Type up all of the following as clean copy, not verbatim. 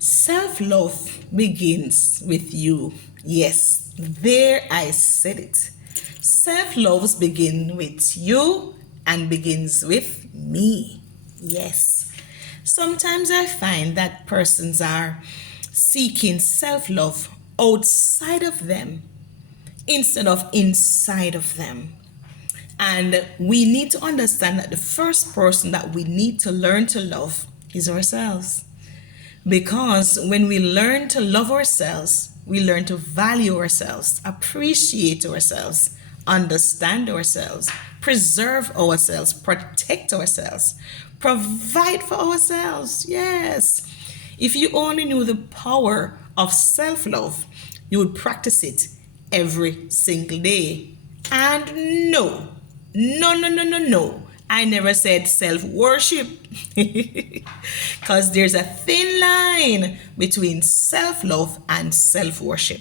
Self-love begins with you. Yes, there I said it. Self-love begins with you and begins with me. Yes. Sometimes I find that persons are seeking self-love outside of them instead of inside of them. And we need to understand that the first person that we need to learn to love is ourselves. Because when we learn to love ourselves, we learn to value ourselves, appreciate ourselves, understand ourselves, preserve ourselves, protect ourselves, provide for ourselves. Yes. If you only knew the power of self love, you would practice it every single day. And no. I never said self worship. Because there's a thin line between self love and self worship.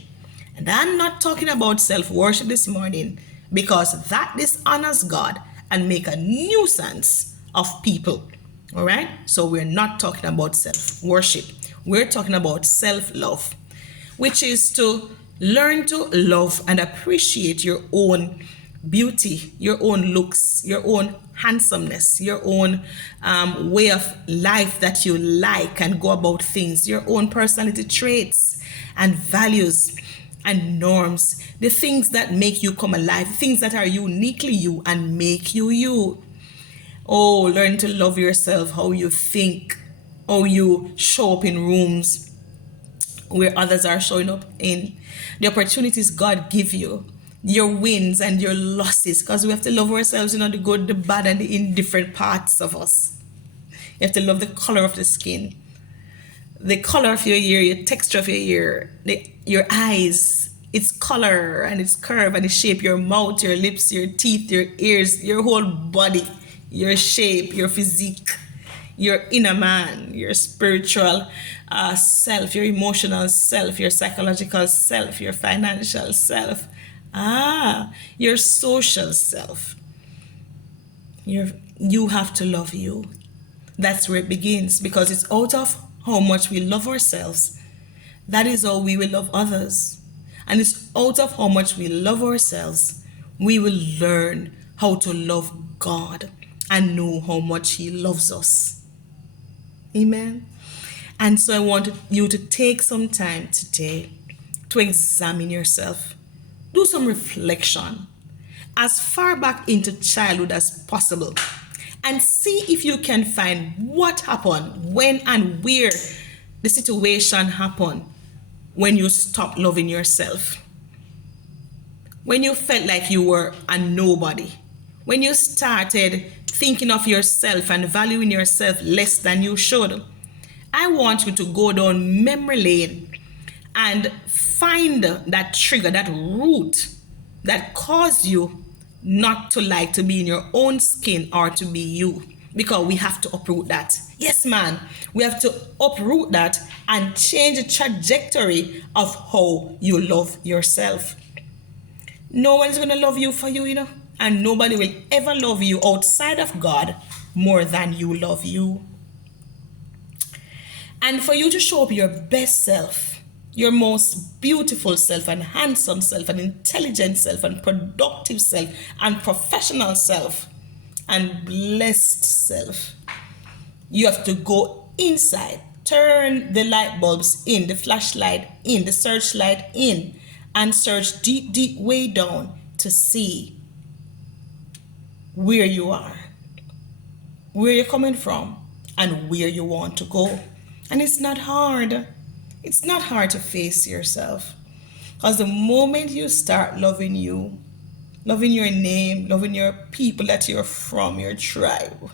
And I'm not talking about self worship this morning because that dishonors God and make a nuisance of people. All right? So we're not talking about self worship. We're talking about self love, which is to learn to love and appreciate your own beauty, your own looks, your own handsomeness, your own way of life that you like and go about things, your own personality traits and values and norms, the things that make you come alive, things that are uniquely you and make you you. Oh, learn to love yourself, how you think, how you show up in rooms where others are showing up in, the opportunities God give you, your wins and your losses, because we have to love ourselves, the good, the bad, and the indifferent parts of us. You have to love the color of the skin, the color of your ear, your texture of your ear, your eyes, its color and its curve and its shape, your mouth, your lips, your teeth, your ears, your whole body, your shape, your physique, your inner man, your spiritual self, your emotional self, your psychological self, your financial self, your social self. You have to love you. That's where it begins, because it's out of how much we love ourselves. That is how we will love others. And it's out of how much we love ourselves, we will learn how to love God and know how much He loves us. Amen. And so I want you to take some time today to examine yourself. Do some reflection as far back into childhood as possible and see if you can find what happened, when and where the situation happened when you stopped loving yourself. When you felt like you were a nobody. When you started thinking of yourself and valuing yourself less than you should. I want you to go down memory lane and find that trigger, that root that caused you not to like to be in your own skin or to be you. Because we have to uproot that. Yes, man. We have to uproot that and change the trajectory of how you love yourself. No one is going to love you for you, and nobody will ever love you outside of God more than you love you. And for you to show up your best self, your most beautiful self and handsome self and intelligent self and productive self and professional self and blessed self, you have to go inside, turn the light bulbs in, the flashlight in, the searchlight in, and search deep way down to see where you are, where you're coming from, and where you want to go. And it's not hard. It's not hard to face yourself. Because the moment you start loving you, loving your name, loving your people that you're from, your tribe,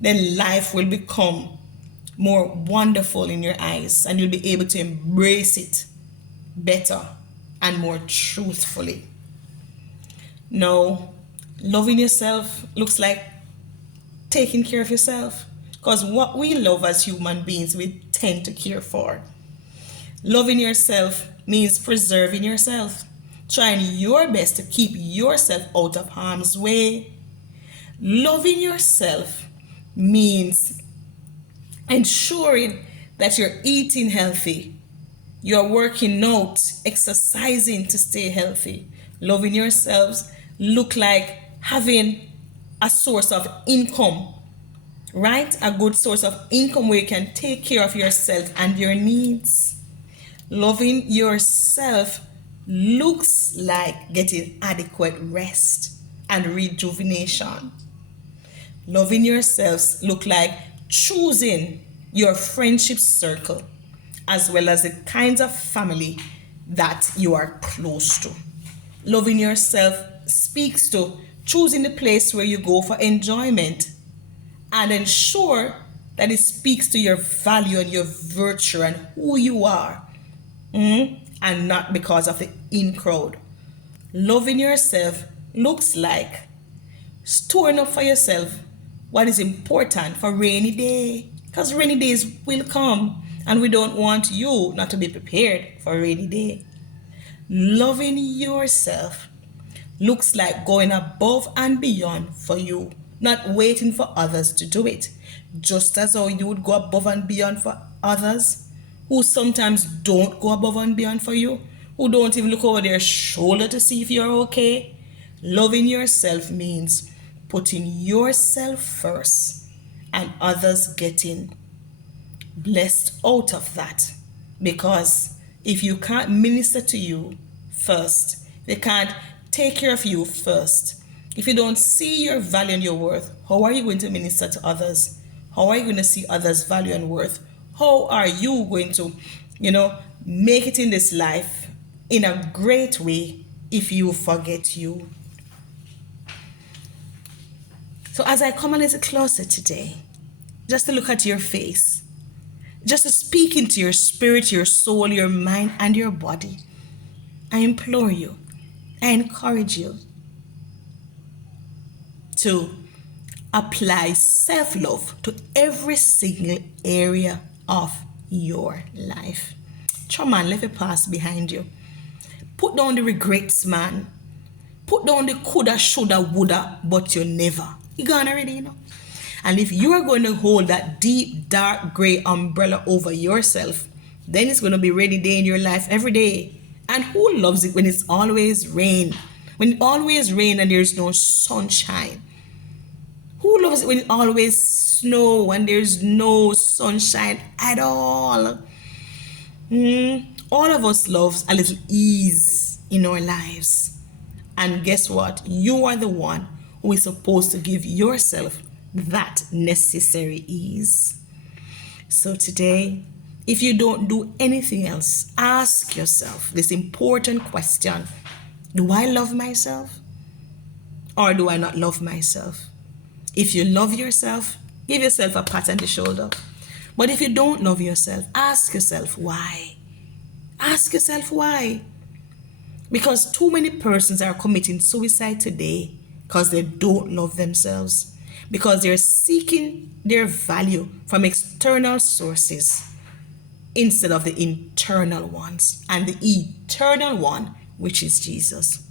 then life will become more wonderful in your eyes and you'll be able to embrace it better and more truthfully. No, loving yourself looks like taking care of yourself. Because what we love as human beings, we tend to care for. Loving yourself means preserving yourself, trying your best to keep yourself out of harm's way. Loving yourself means ensuring that you're eating healthy, you're working out, exercising to stay healthy. Loving yourselves look like having a source of income, right? A good source of income where you can take care of yourself and your needs. Loving yourself looks like getting adequate rest and rejuvenation. Loving yourselves look like choosing your friendship circle as well as the kinds of family that you are close to. Loving yourself speaks to choosing the place where you go for enjoyment and ensure that it speaks to your value and your virtue and who you are, and not because of the in crowd. Loving yourself looks like storing up for yourself what is important for rainy day, because rainy days will come and we don't want you not to be prepared for a rainy day. Loving yourself looks like going above and beyond for you, not waiting for others to do it. Just as how you would go above and beyond for others who sometimes don't go above and beyond for you, who don't even look over their shoulder to see if you're okay. Loving yourself means putting yourself first and others getting blessed out of that. Because if you can't minister to you first, they can't take care of you first, if you don't see your value and your worth, how are you going to minister to others? How are you going to see others' value and worth? How are you going to, make it in this life in a great way if you forget you? So as I come a little closer today, just to look at your face, just to speak into your spirit, your soul, your mind, and your body, I implore you, I encourage you to apply self-love to every single area of your life. Come on, let it pass behind you. Put down the regrets, man. Put down the coulda, shoulda, woulda, but you never. You gone already, And if you are going to hold that deep, dark, gray umbrella over yourself, then it's going to be rainy day in your life every day. And who loves it when it's always rain? When it always rain and there's no sunshine? Who loves it when it always snow and there's no sunshine at all? All of us loves a little ease in our lives. And guess what? You are the one who is supposed to give yourself that necessary ease. So today, if you don't do anything else, ask yourself this important question. Do I love myself? Or do I not love myself? If you love yourself, give yourself a pat on the shoulder. But if you don't love yourself, ask yourself why. Ask yourself why. Because too many persons are committing suicide today because they don't love themselves. Because they're seeking their value from external sources instead of the internal ones and the eternal one, which is Jesus.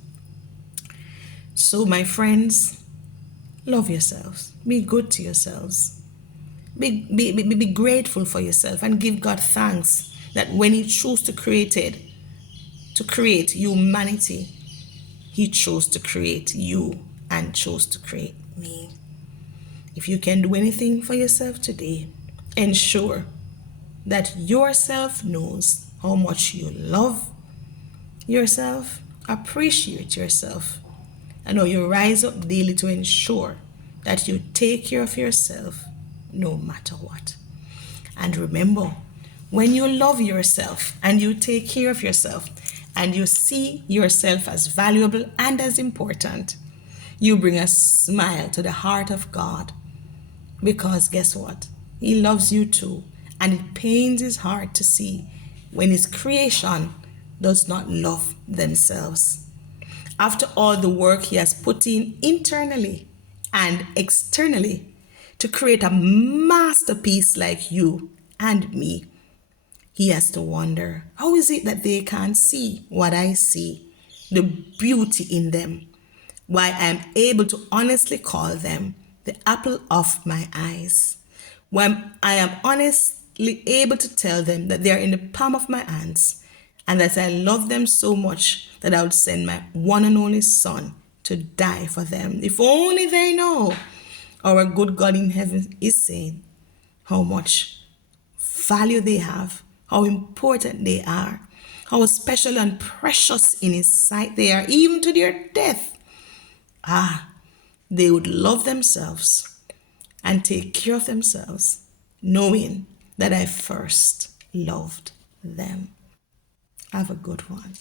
So my friends, love yourselves. Be good to yourselves. Be grateful for yourself and give God thanks that when He chose to create humanity, He chose to create you and chose to create me. If you can do anything for yourself today, ensure that yourself knows how much you love yourself, appreciate yourself, and how you rise up daily to ensure that you take care of yourself no matter what. And remember, when you love yourself and you take care of yourself and you see yourself as valuable and as important, you bring a smile to the heart of God. Because guess what? He loves you too. And it pains His heart to see when His creation does not love themselves. After all the work He has put in internally and externally to create a masterpiece like you and me, He has to wonder, how is it that they can't see what I see, the beauty in them, why I am able to honestly call them the apple of my eyes, when I am honest able to tell them that they are in the palm of my hands and that I love them so much that I would send my one and only Son to die for them. If only they know our good God in heaven is saying how much value they have, how important they are, how special and precious in His sight they are, even to their death. They would love themselves and take care of themselves, knowing that I first loved them. Have a good one.